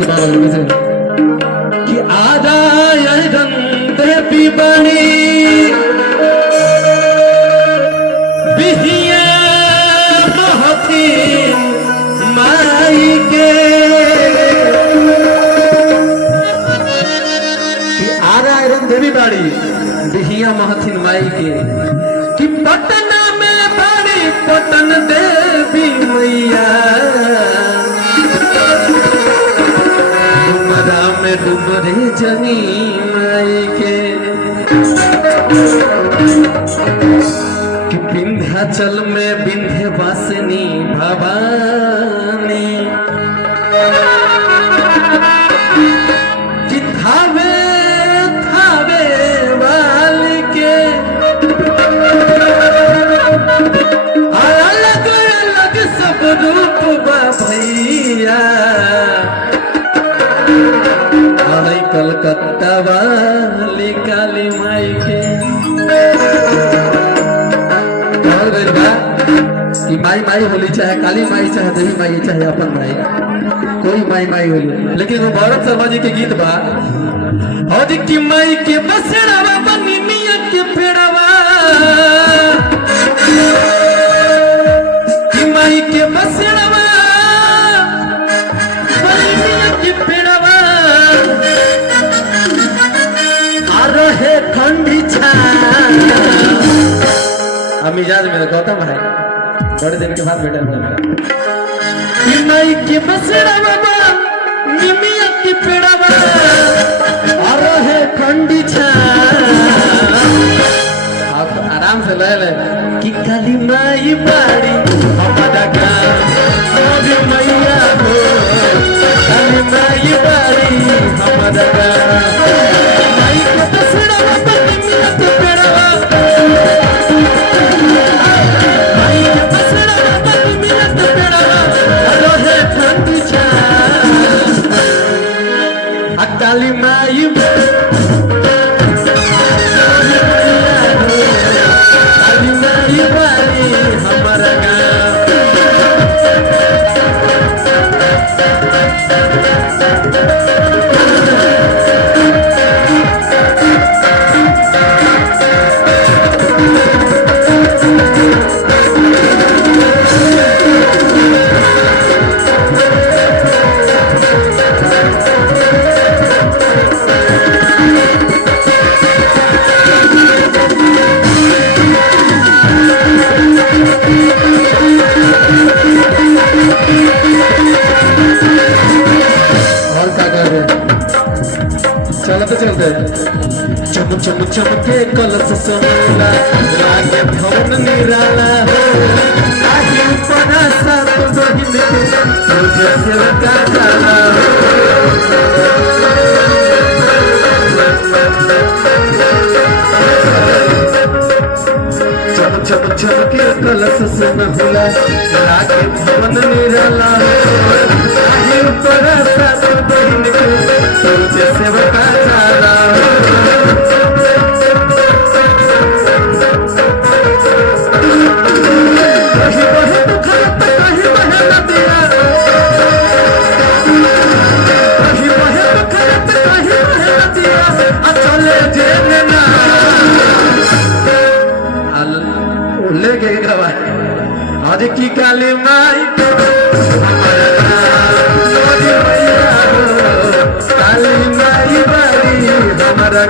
कि आदाय देवी बनी बिहिया महती माई के कि आदाय देवी बड़ी बिहिया महती माई के कि पटना में बड़ी पटन देवी मैया में डूबरे जनी माई के कि विंध्याचल में विंध्यवासिनी भवानी कि थावे थावे वाली के अलग अलग सब रूप बा भैया कलकत्ता वाली काली माई के माई माई होली चाहे काली माई चाहे देवी माई चाहे अपन माई कोई माई माई होली लेकिन वो भरत शर्मा जी के गीत बा और की माई के बसड़वा बनी मिया के पेड़वा की माई के बसड़वा बनी मिया के पेड़वा रहे ठंडी मिजाज मेरे गौतम है बड़े दिन के बाद बेटा माई के बसड़ा बाबा निमिया की पेड़ा बाबा रहे ठंडी आप आराम से ले ले कि काली माई बाड़ी हमारा गाँव मैया हो काली माई बाड़ी हमारा गाँव काली माई काली माई बारी हमारा चलते चलते चम चम चमके कलश समला लागे भवन निराला हो आगे पना सब बहिन के तुझे सेवका जाला चम चम चमके कलश समला लागे भवन निराला हो आगे पना सब बहिन के तुझे सेवका जाला आज की काली माई काली माई बारी हमारा